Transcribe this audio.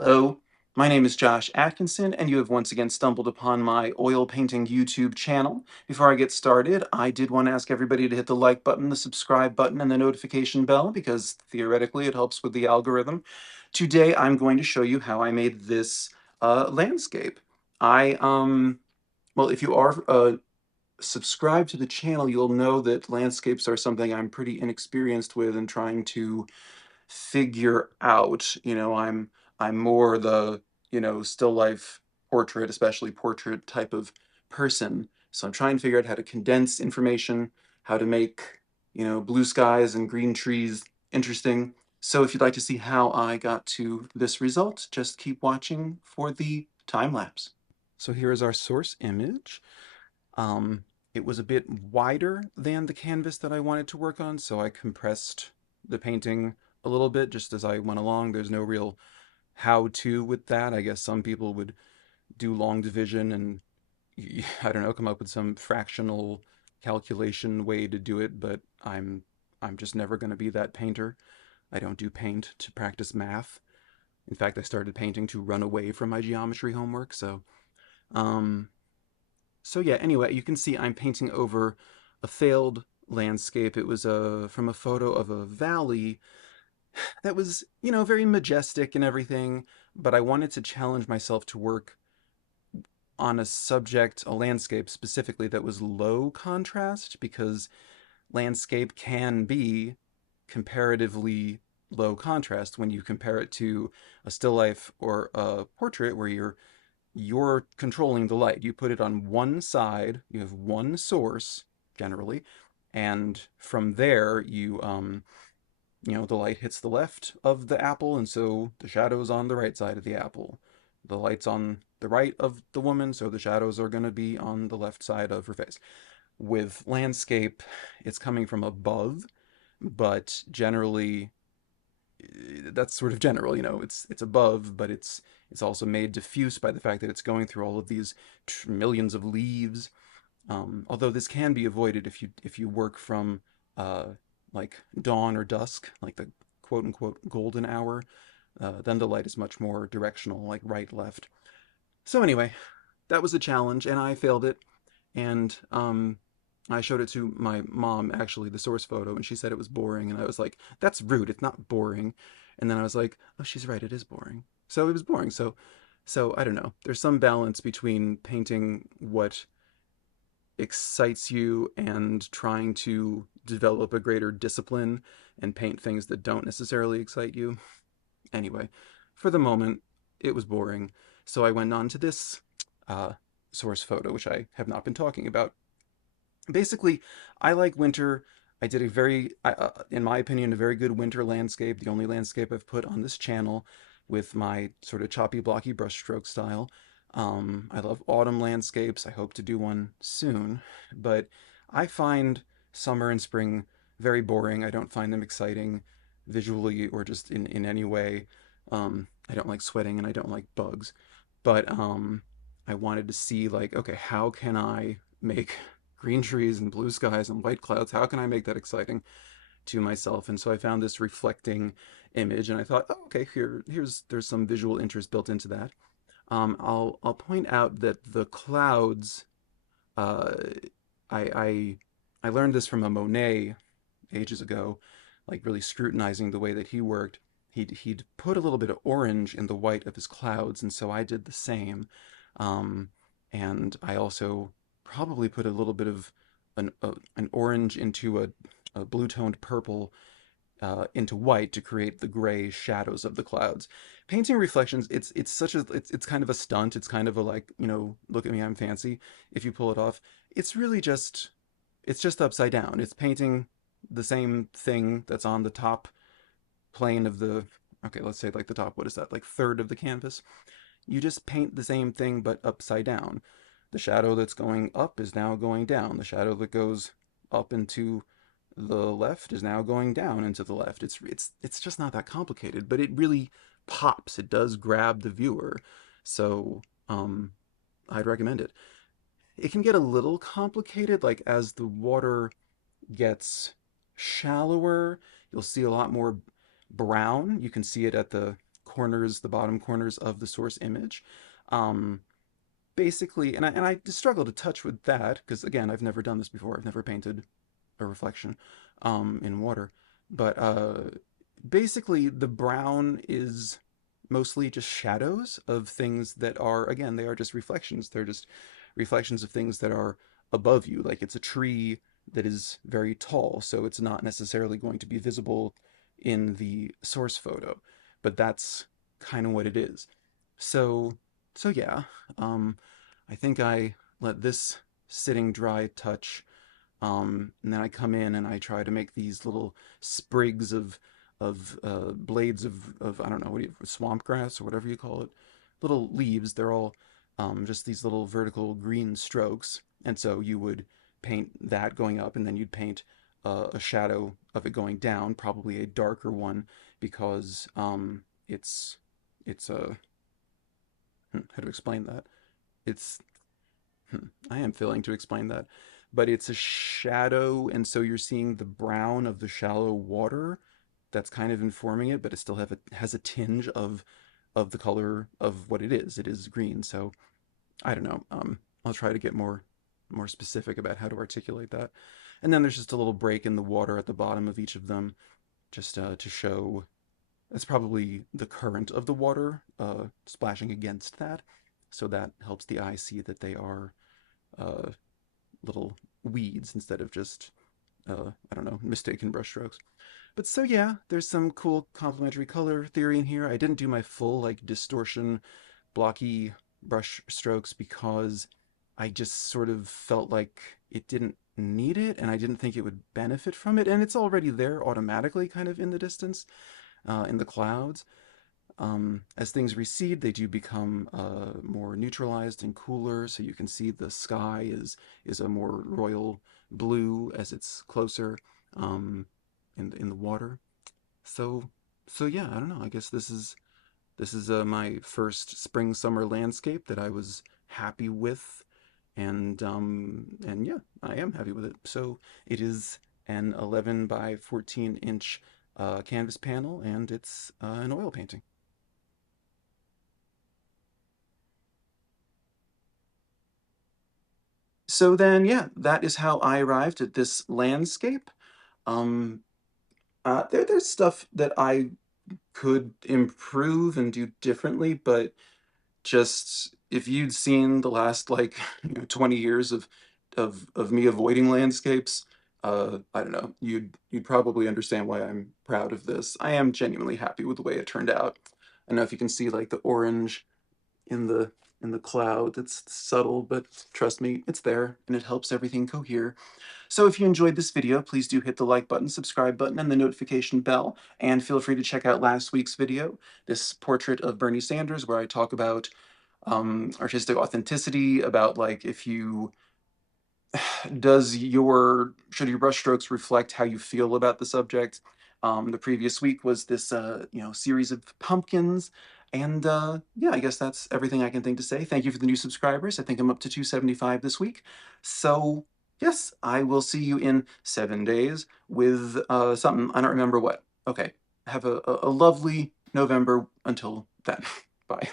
Hello, my name is Josh Atkinson, and you have once again stumbled upon my oil painting YouTube channel. Before I get started, I did want to ask everybody to hit the like button, the subscribe button, and the notification bell, because theoretically it helps with the algorithm. Today I'm going to show you how I made this landscape. Well, if you are subscribed to the channel, you'll know that landscapes are something I'm pretty inexperienced with and trying to figure out. I'm more the, still life portrait, especially portrait type of person. So I'm trying to figure out how to condense information, how to make, blue skies and green trees interesting. So if you'd like to see how I got to this result, just keep watching for the time lapse. So here is our source image. Um, it was a bit wider than the canvas that I wanted to work on, so I compressed the painting a little bit just as I went along. There's no real how-to with that. I guess some people would do long division and, I don't know, come up with some fractional calculation way to do it, but I'm just never going to be that painter. I don't do paint to practice math. In fact, I started painting to run away from my geometry homework, um so yeah, anyway, you can see I'm painting over a failed landscape. It was from a photo of a valley that was, very majestic and everything, but I wanted to challenge myself to work on a subject, a landscape specifically that was low contrast, because landscape can be comparatively low contrast when you compare it to a still life or a portrait where you're controlling the light. You put it on one side, you have one source generally, and from there the light hits the left of the apple, and so the shadow's on the right side of the apple. The light's on the right of the woman, so the shadows are going to be on the left side of her face. With landscape, it's coming from above, but generally that's sort of general. It's above, but it's also made diffuse by the fact that it's going through all of these millions of leaves. Although this can be avoided if you work from uh, like dawn or dusk, like the quote unquote golden hour. Then the light is much more directional, like right, left. So anyway, that was a challenge, and I failed it. And I showed it to my mom, actually, the source photo, and she said it was boring. And I was like, "That's rude. It's not boring." And then I was like, "Oh, she's right. It is boring." So it was boring. So I don't know. There's some balance between painting what excites you and trying to develop a greater discipline and paint things that don't necessarily excite you. Anyway, for the moment, it was boring. So I went on to this uh, source photo, which I have not been talking about. Basically, I like winter. I did in my opinion, a very good winter landscape, the only landscape I've put on this channel with my sort of choppy, blocky brushstroke style. I love autumn landscapes. I hope to do one soon, but I find summer and spring very boring. I don't find them exciting visually or just in any way. I don't like sweating and I don't like bugs, but I wanted to see like, okay, how can I make green trees and blue skies and white clouds? How can I make that exciting to myself? And so I found this reflecting image, and I thought, oh, okay, there's some visual interest built into that. I'll point out that the clouds. Uh, I I learned this from a Monet ages ago, like really scrutinizing the way that he worked. He'd put a little bit of orange in the white of his clouds, and so I did the same. Um, and I also probably put a little bit of an orange into a blue toned purple into white to create the gray shadows of the clouds. Painting reflections, it's kind of a stunt. It's kind of a like, look at me, I'm fancy. If you pull it off, it's really just it's just upside down. It's painting the same thing that's on the top plane of the, okay, let's say like the top, what is that, like third of the canvas? You just paint the same thing but upside down. The shadow that's going up is now going down. The shadow that goes up into the left is now going down into the left. It's just not that complicated, but it really pops. It does grab the viewer. So I'd recommend it. It can get a little complicated, like as the water gets shallower, you'll see a lot more brown. You can see it at the corners, the bottom corners of the source image. Um, Basically, and I just struggle to touch with that because again, I've never done this before. I've never painted a reflection in water, but basically the brown is mostly just shadows of things that are, again, they are just reflections. They're just reflections of things that are above you. Like it's a tree that is very tall, so it's not necessarily going to be visible in the source photo, but that's kind of what it is. So, so yeah, um, I think I let this sitting dry touch, and then I come in and I try to make these little sprigs of blades of I don't know, what do you, swamp grass or whatever you call it, little leaves. They're all just these little vertical green strokes, and so you would paint that going up, and then you'd paint a shadow of it going down, probably a darker one, because it's a how to explain that? It's I am failing to explain that. But it's a shadow, and so you're seeing the brown of the shallow water that's kind of informing it, but it still has a tinge of the color of what it is. It is green, so I don't know. I'll try to get more specific about how to articulate that. And then there's just a little break in the water at the bottom of each of them, just to show that's probably the current of the water splashing against that, so that helps the eye see that they are uh, little weeds instead of just I don't know, mistaken brushstrokes. But so yeah, there's some cool complementary color theory in here. I didn't do my full like distortion blocky brush strokes because I just sort of felt like it didn't need it and I didn't think it would benefit from it, and it's already there automatically kind of in the distance, in the clouds. As things recede, they do become more neutralized and cooler, so you can see the sky is a more royal blue as it's closer in the water. So so yeah, I don't know. I guess this is my first spring summer landscape that I was happy with, and yeah, I am happy with it. So it is an 11 by 14-inch canvas panel, and it's an oil painting. So then, yeah, that is how I arrived at this landscape. Um, there's stuff that I could improve and do differently, but just if you'd seen the last like 20 years of me avoiding landscapes, I don't know, you'd probably understand why I'm proud of this. I am genuinely happy with the way it turned out. I don't know if you can see like the orange in the cloud. It's subtle, but trust me, it's there and it helps everything cohere. So if you enjoyed this video, please do hit the like button, subscribe button, and the notification bell, and feel free to check out last week's video, this portrait of Bernie Sanders, where I talk about artistic authenticity, about like if you should your brushstrokes reflect how you feel about the subject? The previous week was this series of pumpkins, and yeah, I guess that's everything I can think to say. Thank you for the new subscribers. I think I'm up to 275 this week. So yes, I will see you in 7 days with something I don't remember what. Okay, have a lovely November until then. Bye.